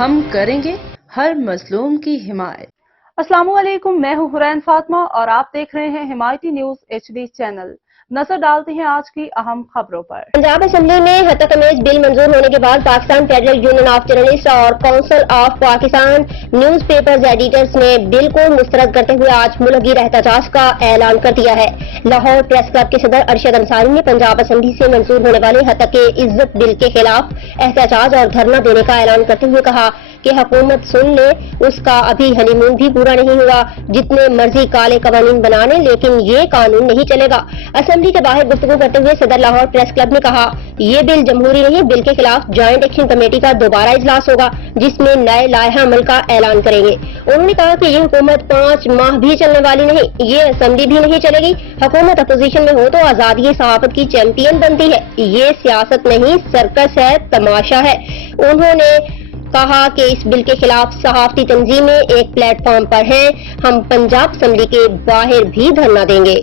ہم کریں گے ہر مظلوم کی حمایت۔ السلام علیکم، میں ہوں حرین فاطمہ اور آپ دیکھ رہے ہیں حمایتی نیوز HD چینل۔ نظر ڈالتے ہیں آج کی اہم خبروں پر۔ پنجاب اسمبلی میں حتمی بل منظور ہونے کے بعد Pakistan federal union of journalist اور council of Pakistan newspapers editors نے بل کو مسترد کرتے ہوئے آج ملغیر احتجاج کا اعلان کر دیا ہے۔ لاہور پریس کلب کے صدر ارشد انصاری نے پنجاب اسمبلی سے منظور ہونے والے حتک عزت بل کے خلاف احتجاج اور دھرنا دینے کا اعلان کرتے ہوئے کہا کہ حکومت سن لے، اس کا ابھی ہنی مون بھی پورا نہیں ہوا، جتنے مرضی کالے قوانین بنا لیں لیکن یہ قانون نہیں چلے گا۔ اسمبلی کے باہر گفتگو کرتے ہوئے صدر لاہور پریس کلب نے کہا یہ بل جمہوری نہیں، بل کے خلاف جوائنٹ ایکشن کمیٹی کا دوبارہ اجلاس ہوگا جس میں نئے لائحہ عمل کا اعلان کریں گے۔ انہوں نے کہا کہ یہ حکومت 5 ماہ بھی چلنے والی نہیں، یہ اسمبلی بھی نہیں چلے گی۔ حکومت اپوزیشن میں ہو تو آزادی صحافت کی چیمپئن بنتی ہے، یہ سیاست نہیں سرکس ہے، تماشا ہے۔ انہوں نے کہا کہ اس بل کے خلاف صحافتی تنظیمیں ایک پلیٹ فارم پر ہیں، ہم پنجاب اسمبلی کے باہر بھی دھرنا دیں گے۔